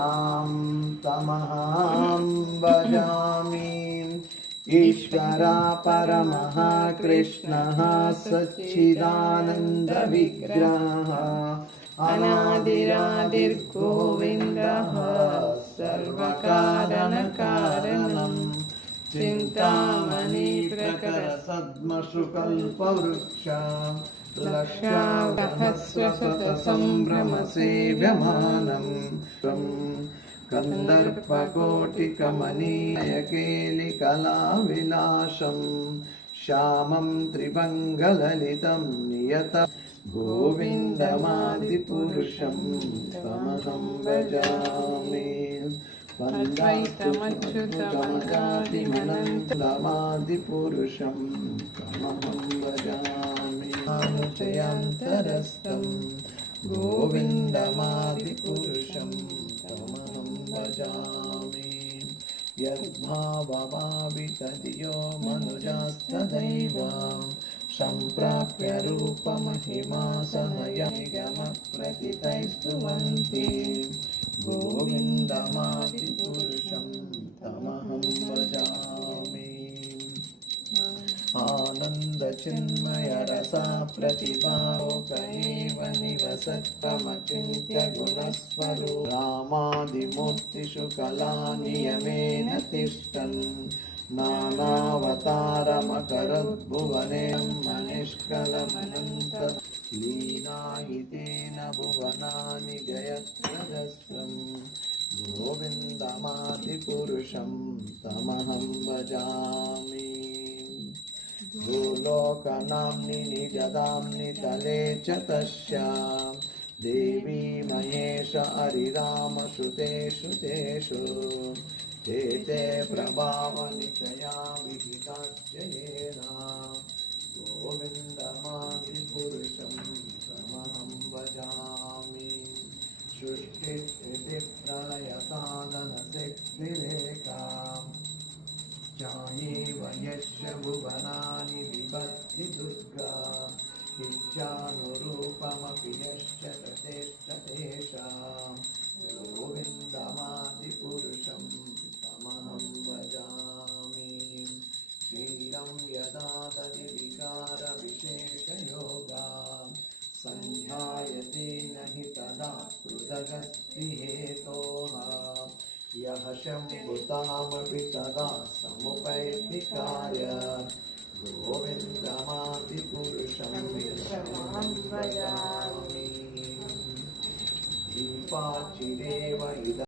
तमहं भजामि। ईश्वरा परमः कृष्णः सच्चिदानन्दविग्रहः अनादिरादिर्गोविन्दः सर्वकारणकारणं चिन्तामणि प्रकरसद्मशुकल्पवृक्षः लक्षावहस्रशतसम्भ्रमसेव्यमानम् कन्दर्पकोटिकमनीयकेलिकलाविलासं श्यामं त्रिभङ्गललितं नियत गोविन्दमादिपुरुषं तमहं भजामि। वन्दाच्युतमच्युतमदादिमनन्तमादिपुरुषं तमहं भजामि। अनुचयन्तरस्तं गोविन्दमादिपुरुषं तमहं भजामि। यद्भावभावितधियो मनुजास्तदैव सम्प्राप्य रूपमहिमा सहयगमप्रतितैस्तुवन्ति गोविन्दमादिपुरुषं तमहं भजामि। आनन्दचिन्मयरसा प्रतिभावोकैव निवसत्तमचिन्त्य गुणस्वरूप रामादिमूर्तिषु कलानियमेन तिष्ठन् नानावतारमकरद्भुवने मनिष्कलमनन्त लीलाहितेन भुवनानि जयत्रजस्रं गोविन्दमादिपुरुषं तमहं भजामि। भूलोकनाम्नि निजदाम्नि तले च तस्यां देवी महेश हरिरामश्रुतेषु तेषु ते ते प्रभावनितया विहिताच्ययेन गोविन्दमादिपुरुषं तमहं भजामि। सृष्टिस्थितिप्रलयसाधनशक्तिरेकां चायैव यस्य भुवनानि बिभर्ति दुर्गा इच्छानुरूपमपि यश्च तथेष्ट तेषां गोविन्दमादिपुरुषं तमहं भजामि। क्षीरं यदा तदिविकारविशेषयोगा सञ्जायते न हि तदा कृतगस्तिहेतोः यः शम्भुतामपि तदा समुपैति कार्य गोविन्दमादिपुरुषं तमहं भजामि। दीपाचिरेव इदं